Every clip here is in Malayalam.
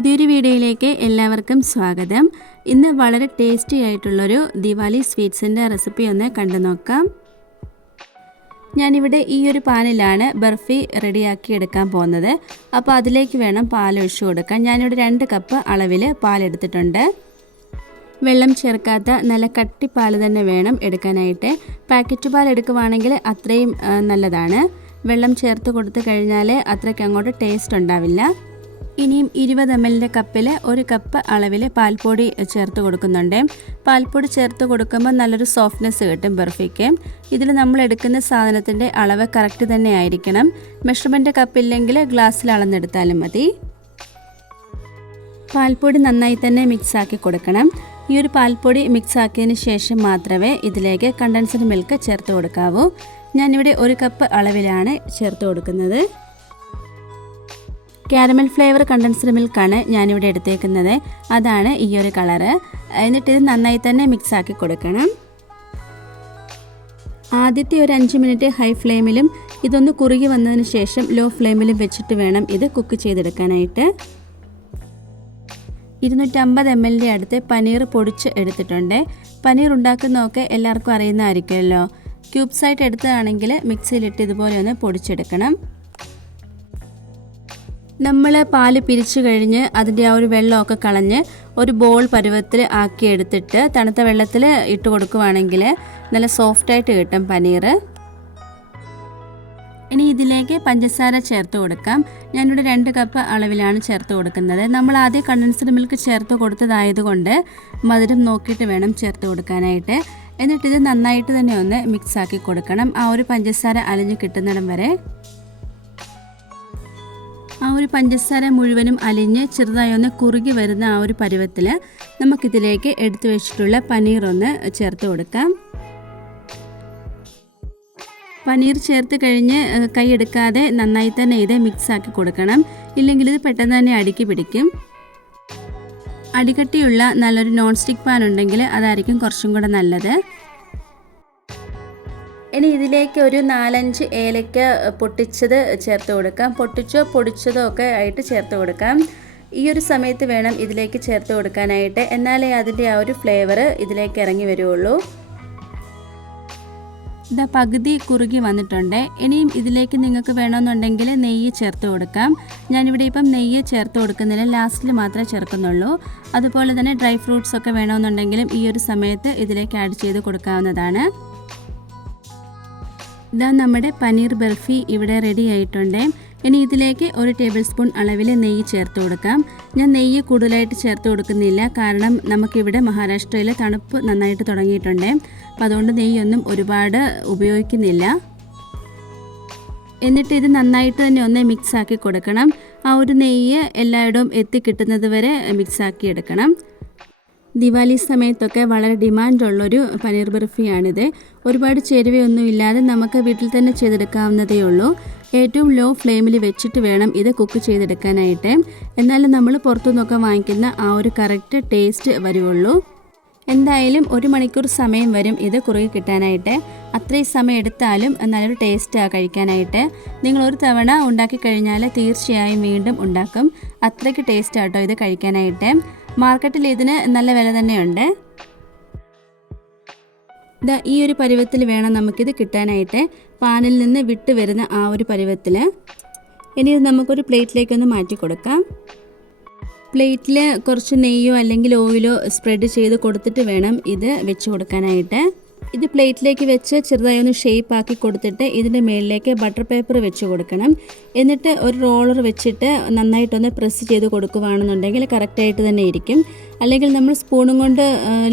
പുതിയൊരു വീഡിയോയിലേക്ക് എല്ലാവർക്കും സ്വാഗതം. ഇന്ന് വളരെ ടേസ്റ്റി ആയിട്ടുള്ളൊരു ദിവാലി സ്വീറ്റ്സിൻ്റെ റെസിപ്പി ഒന്ന് കണ്ടു നോക്കാം. ഞാനിവിടെ ഈ ഒരു പാനിലാണ് ബർഫി റെഡിയാക്കി എടുക്കാൻ പോകുന്നത്. അപ്പോൾ അതിലേക്ക് വേണം പാൽ ഒഴിച്ചു കൊടുക്കാൻ. ഞാനിവിടെ 2 കപ്പ് അളവിൽ പാലെടുത്തിട്ടുണ്ട്. വെള്ളം ചേർക്കാത്ത നല്ല കട്ടിപ്പാൽ തന്നെ വേണം എടുക്കാനായിട്ട്. പാക്കറ്റ് പാൽ എടുക്കുവാണെങ്കിൽ അത്രയും നല്ലതാണ്. വെള്ളം ചേർത്ത് കൊടുത്തു കഴിഞ്ഞാൽ അത്രയ്ക്ക് അങ്ങോട്ട് ടേസ്റ്റ് ഉണ്ടാവില്ല. ഇനിയും 20 ml കപ്പിൽ 1 കപ്പ് അളവിൽ പാൽപ്പൊടി ചേർത്ത് കൊടുക്കുന്നുണ്ട്. പാൽപ്പൊടി ചേർത്ത് കൊടുക്കുമ്പോൾ നല്ലൊരു സോഫ്റ്റ്നെസ് കിട്ടും ബർഫിക്ക്. ഇതിൽ നമ്മൾ എടുക്കുന്ന സാധനത്തിൻ്റെ അളവ് കറക്റ്റ് തന്നെ ആയിരിക്കണം. മെഷർമെൻറ്റ് കപ്പില്ലെങ്കിൽ ഗ്ലാസ്സിൽ അളന്നെടുത്താലും മതി. പാൽപ്പൊടി നന്നായി തന്നെ മിക്സാക്കി കൊടുക്കണം. ഈ ഒരു പാൽപ്പൊടി മിക്സാക്കിയതിന് ശേഷം മാത്രമേ ഇതിലേക്ക് കണ്ടൻസ്ഡ് മിൽക്ക് ചേർത്ത് കൊടുക്കാവൂ. ഞാനിവിടെ 1 കപ്പ് അളവിലാണ് ചേർത്ത് കൊടുക്കുന്നത്. കാരമൽ ഫ്ലേവർ കണ്ടൻസ്ഡ് മിൽക്കാണ് ഞാനിവിടെ എടുത്തേക്കുന്നത്. അതാണ് ഈ ഒരു കളറ്. എന്നിട്ട് ഇത് നന്നായി തന്നെ മിക്സാക്കി കൊടുക്കണം. ആദ്യത്തെ ഒരു 5 മിനിറ്റ് ഹൈ ഫ്ലെയിമിലും ഇതൊന്ന് കുറുകി വന്നതിന് ശേഷം ലോ ഫ്ലെയിമിലും വെച്ചിട്ട് വേണം ഇത് കുക്ക് ചെയ്തെടുക്കാനായിട്ട്. 250 ml അടുത്ത് പനീർ പൊടിച്ച് എടുത്തിട്ടുണ്ട്. പനീർ ഉണ്ടാക്കുന്നതൊക്കെ എല്ലാവർക്കും അറിയുന്നതായിരിക്കുമല്ലോ. ക്യൂബ്സായിട്ട് എടുത്തതാണെങ്കിൽ മിക്സിയിലിട്ട് ഇതുപോലെ ഒന്ന് പൊടിച്ചെടുക്കണം. നമ്മൾ പാല് പിരിച്ചു കഴിഞ്ഞ് അതിൻ്റെ ആ ഒരു വെള്ളമൊക്കെ കളഞ്ഞ് ഒരു ബോൾ പരുവത്തിൽ ആക്കി എടുത്തിട്ട് തണുത്ത വെള്ളത്തിൽ ഇട്ട് കൊടുക്കുവാണെങ്കിൽ നല്ല സോഫ്റ്റായിട്ട് കിട്ടും പനീർ. ഇനി ഇതിലേക്ക് പഞ്ചസാര ചേർത്ത് കൊടുക്കാം. ഞാനിവിടെ 2 കപ്പ് അളവിലാണ് ചേർത്ത് കൊടുക്കുന്നത്. നമ്മൾ ആദ്യം കണ്ടൻസ്ഡ് മിൽക്ക് ചേർത്ത് കൊടുത്തതായതുകൊണ്ട് മധുരം നോക്കിയിട്ട് വേണം ചേർത്ത് കൊടുക്കാനായിട്ട്. എന്നിട്ടിത് നന്നായിട്ട് തന്നെ ഒന്ന് മിക്സാക്കി കൊടുക്കണം. ആ ഒരു പഞ്ചസാര അലിഞ്ഞ് കിട്ടുന്നിടം വരെ. ആ ഒരു പഞ്ചസാര മുഴുവനും അലിഞ്ഞ് ചെറുതായി ഒന്ന് കുറുകി വരുന്ന ആ ഒരു പരുവത്തിൽ നമുക്കിതിലേക്ക് എടുത്തു വെച്ചിട്ടുള്ള പനീർ ഒന്ന് ചേർത്ത് കൊടുക്കാം. പനീർ ചേർത്ത് കഴിഞ്ഞ് കൈയെടുക്കാതെ നന്നായി തന്നെ ഇത് മിക്സാക്കി കൊടുക്കണം. ഇല്ലെങ്കിൽ ഇത് പെട്ടെന്ന് തന്നെ അടിക്ക് പിടിക്കും. അടികട്ടിയുള്ള നല്ലൊരു നോൺ സ്റ്റിക്ക് പാൻ ഉണ്ടെങ്കിൽ അതായിരിക്കും കുറച്ചും കൂടെ നല്ലത്. ഇനി ഇതിലേക്ക് ഒരു 4-5 ഏലക്ക പൊട്ടിച്ചത് ചേർത്ത് കൊടുക്കാം. പൊട്ടിച്ചോ പൊടിച്ചതോ ഒക്കെ ആയിട്ട് ചേർത്ത് കൊടുക്കാം. ഈ ഒരു സമയത്ത് വേണം ഇതിലേക്ക് ചേർത്ത് കൊടുക്കാനായിട്ട്. എന്നാലേ അതിൻ്റെ ആ ഒരു ഫ്ലേവർ ഇതിലേക്ക് ഇറങ്ങി വരുള്ളൂ. ഇതാ പകുതി കുറുകി വന്നിട്ടുണ്ട്. ഇനിയും ഇതിലേക്ക് നിങ്ങൾക്ക് വേണമെന്നുണ്ടെങ്കിൽ നെയ്യ് ചേർത്ത് കൊടുക്കാം. ഞാനിവിടെ ഇപ്പം നെയ്യ് ചേർത്ത് കൊടുക്കുന്നില്ല, ലാസ്റ്റിൽ മാത്രമേ ചേർക്കുന്നുള്ളൂ. അതുപോലെ തന്നെ ഡ്രൈ ഫ്രൂട്ട്സ് ഒക്കെ വേണമെന്നുണ്ടെങ്കിലും ഈ ഒരു സമയത്ത് ഇതിലേക്ക് ആഡ് ചെയ്ത് കൊടുക്കാവുന്നതാണ്. ഇതാ നമ്മുടെ പനീർ ബർഫി ഇവിടെ റെഡി ആയിട്ടുണ്ട്. ഇനി ഇതിലേക്ക് 1 ടേബിൾ സ്പൂൺ അളവിൽ നെയ്യ് ചേർത്ത് കൊടുക്കാം. ഞാൻ നെയ്യ് കൂടുതലായിട്ട് ചേർത്ത് കൊടുക്കുന്നില്ല, കാരണം നമുക്കിവിടെ മഹാരാഷ്ട്രയിൽ തണുപ്പ് നന്നായിട്ട് തുടങ്ങിയിട്ടുണ്ട്. അപ്പോൾ അതുകൊണ്ട് നെയ്യൊന്നും ഒരുപാട് ഉപയോഗിക്കുന്നില്ല. എന്നിട്ട് ഇത് നന്നായിട്ട് തന്നെ ഒന്ന് മിക്സാക്കി കൊടുക്കണം. ആ ഒരു നെയ്യ് എല്ലായിടവും എത്തിക്കിട്ടുന്നത് വരെ മിക്സാക്കി എടുക്കണം. ദിവാലി സമയത്തൊക്കെ വളരെ ഡിമാൻഡുള്ളൊരു പനീർ ബർഫിയാണിത്. ഒരുപാട് ചേരുവയൊന്നും ഇല്ലാതെ നമുക്ക് വീട്ടിൽ തന്നെ ചെയ്തെടുക്കാവുന്നതേ ഉള്ളൂ. ഏറ്റവും ലോ ഫ്ലെയിമിൽ വെച്ചിട്ട് വേണം ഇത് കുക്ക് ചെയ്തെടുക്കാനായിട്ട്. എന്നാലും നമ്മൾ പുറത്തുനിന്നൊക്കെ വാങ്ങിക്കുന്ന ആ ഒരു കറക്റ്റ് ടേസ്റ്റ് വരുള്ളൂ. എന്തായാലും 1 മണിക്കൂർ സമയം വരും ഇത് കുറുകി കിട്ടാനായിട്ട്. അത്രയും സമയം എടുത്താലും നല്ലൊരു ടേസ്റ്റാണ് കഴിക്കാനായിട്ട്. നിങ്ങൾ ഒരു തവണ ഉണ്ടാക്കി കഴിഞ്ഞാൽ തീർച്ചയായും വീണ്ടും ഉണ്ടാക്കും. അത്രയ്ക്ക് ടേസ്റ്റാട്ടോ ഇത് കഴിക്കാനായിട്ട്. മാർക്കറ്റിൽ ഇതിന് നല്ല വില തന്നെയുണ്ട്. ഇതാ ഈ ഒരു പരുവത്തിൽ വേണം നമുക്കിത് കിട്ടാനായിട്ട്. പാനിൽ നിന്ന് വിട്ട് വരുന്ന ആ ഒരു പരുവത്തിൽ. ഇനി ഇത് നമുക്കൊരു പ്ലേറ്റിലേക്കൊന്ന് മാറ്റി കൊടുക്കാം. പ്ലേറ്റിൽ കുറച്ച് നെയ്യോ അല്ലെങ്കിൽ ഓയിലോ സ്പ്രെഡ് ചെയ്ത് കൊടുത്തിട്ട് വേണം ഇത് വെച്ച് കൊടുക്കാനായിട്ട്. ഇത് പ്ലേറ്റിലേക്ക് വെച്ച് ചെറുതായി ഒന്ന് ഷേപ്പ് ആക്കി കൊടുത്തിട്ട് ഇതിൻ്റെ മുകളിലേക്ക് ബട്ടർ പേപ്പർ വെച്ച് കൊടുക്കണം. എന്നിട്ട് ഒരു റോളർ വെച്ചിട്ട് നന്നായിട്ടൊന്ന് പ്രസ് ചെയ്ത് കൊടുക്കുകയാണെന്നുണ്ടെങ്കിൽ കറക്റ്റായിട്ട് തന്നെ ഇരിക്കും. അല്ലെങ്കിൽ നമ്മൾ സ്പൂണും കൊണ്ട്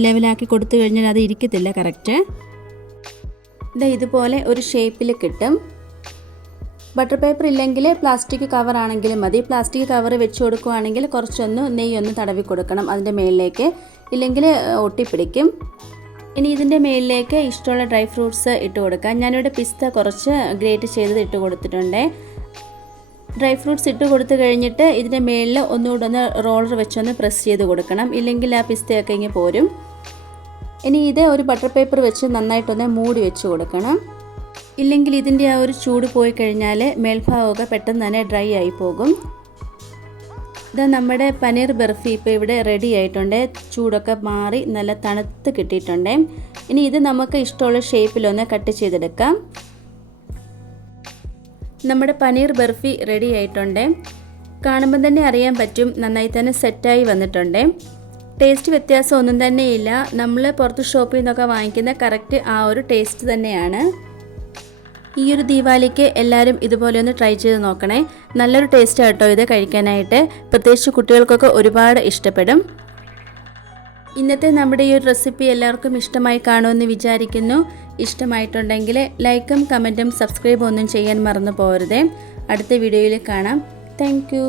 ലെവലാക്കി കൊടുത്തു കഴിഞ്ഞാൽ അത് ഇരിക്കത്തില്ല കറക്റ്റ്. ഇതുപോലെ ഒരു ഷേപ്പിൽ കിട്ടും. ബട്ടർ പേപ്പർ ഇല്ലെങ്കിൽ പ്ലാസ്റ്റിക് കവർ ആണെങ്കിലും മതി. പ്ലാസ്റ്റിക് കവർ വെച്ച് കൊടുക്കുകയാണെങ്കിൽ കുറച്ചൊന്ന് നെയ്യൊന്ന് തടവി കൊടുക്കണം അതിൻ്റെ മുകളിലേക്ക്, ഇല്ലെങ്കിൽ ഒട്ടിപ്പിടിക്കും. ഇനി ഇതിൻ്റെ മുകളിലേക്ക് ഇഷ്ടമുള്ള ഡ്രൈ ഫ്രൂട്ട്സ് ഇട്ട് കൊടുക്കാം. ഞാനിവിടെ പിസ്ത കുറച്ച് ഗ്രേറ്റ് ചെയ്തത് ഇട്ട് കൊടുത്തിട്ടുണ്ട്. ഡ്രൈ ഫ്രൂട്ട്സ് ഇട്ട് കൊടുത്തു കഴിഞ്ഞിട്ട് ഇതിൻ്റെ മുകളിൽ ഒന്നുകൂടെ ഒന്ന് റോളർ വെച്ചൊന്ന് പ്രസ് ചെയ്ത് കൊടുക്കണം, ഇല്ലെങ്കിൽ ആ പിസ്തയൊക്കെ ഇങ്ങനെ പോരും. ഇനി ഇത് ഒരു ബട്ടർ പേപ്പർ വെച്ച് നന്നായിട്ടൊന്ന് മൂടി വെച്ച് കൊടുക്കണം. ഇല്ലെങ്കിൽ ഇതിൻ്റെ ആ ഒരു ചൂട് പോയി കഴിഞ്ഞാൽ മേൽഭാഗമൊക്കെ പെട്ടെന്ന് തന്നെ ഡ്രൈ ആയി പോകും. ഇത് നമ്മുടെ പനീർ ബർഫി ഇപ്പോൾ ഇവിടെ റെഡി ആയിട്ടുണ്ട്. ചൂടൊക്കെ മാറി നല്ല തണുത്ത് കിട്ടിയിട്ടുണ്ട്. ഇനി ഇത് നമുക്ക് ഇഷ്ടമുള്ള ഷേപ്പിലൊന്ന് കട്ട് ചെയ്തെടുക്കാം. നമ്മുടെ പനീർ ബർഫി റെഡി ആയിട്ടുണ്ട്. കാണുമ്പോൾ തന്നെ അറിയാൻ പറ്റും നന്നായി തന്നെ സെറ്റായി വന്നിട്ടുണ്ട്. ടേസ്റ്റ് വ്യത്യാസം ഒന്നും തന്നെയില്ല. നമ്മൾ പുറത്ത് ഷോപ്പിൽ നിന്നൊക്കെ വാങ്ങിക്കുന്ന കറക്റ്റ് ആ ഒരു ടേസ്റ്റ് തന്നെയാണ്. ഈ ഒരു ദീപാവലിക്ക് എല്ലാവരും ഇതുപോലെ ഒന്ന് ട്രൈ ചെയ്ത് നോക്കണേ. നല്ലൊരു ടേസ്റ്റ് ആട്ടോ ഇത് കഴിക്കാനായിട്ട്. പ്രത്യേകിച്ച് കുട്ടികൾക്കൊക്കെ ഒരുപാട് ഇഷ്ടപ്പെടും. ഇന്നത്തെ നമ്മുടെ ഈ ഒരു റെസിപ്പി എല്ലാവർക്കും ഇഷ്ടമായി കാണുമെന്ന് വിചാരിക്കുന്നു. ഇഷ്ടമായിട്ടുണ്ടെങ്കിൽ ലൈക്കും കമൻറ്റും സബ്സ്ക്രൈബും ഒന്നും ചെയ്യാൻ മറന്നു പോകരുതേ. അടുത്ത വീഡിയോയിൽ കാണാം. Thank you.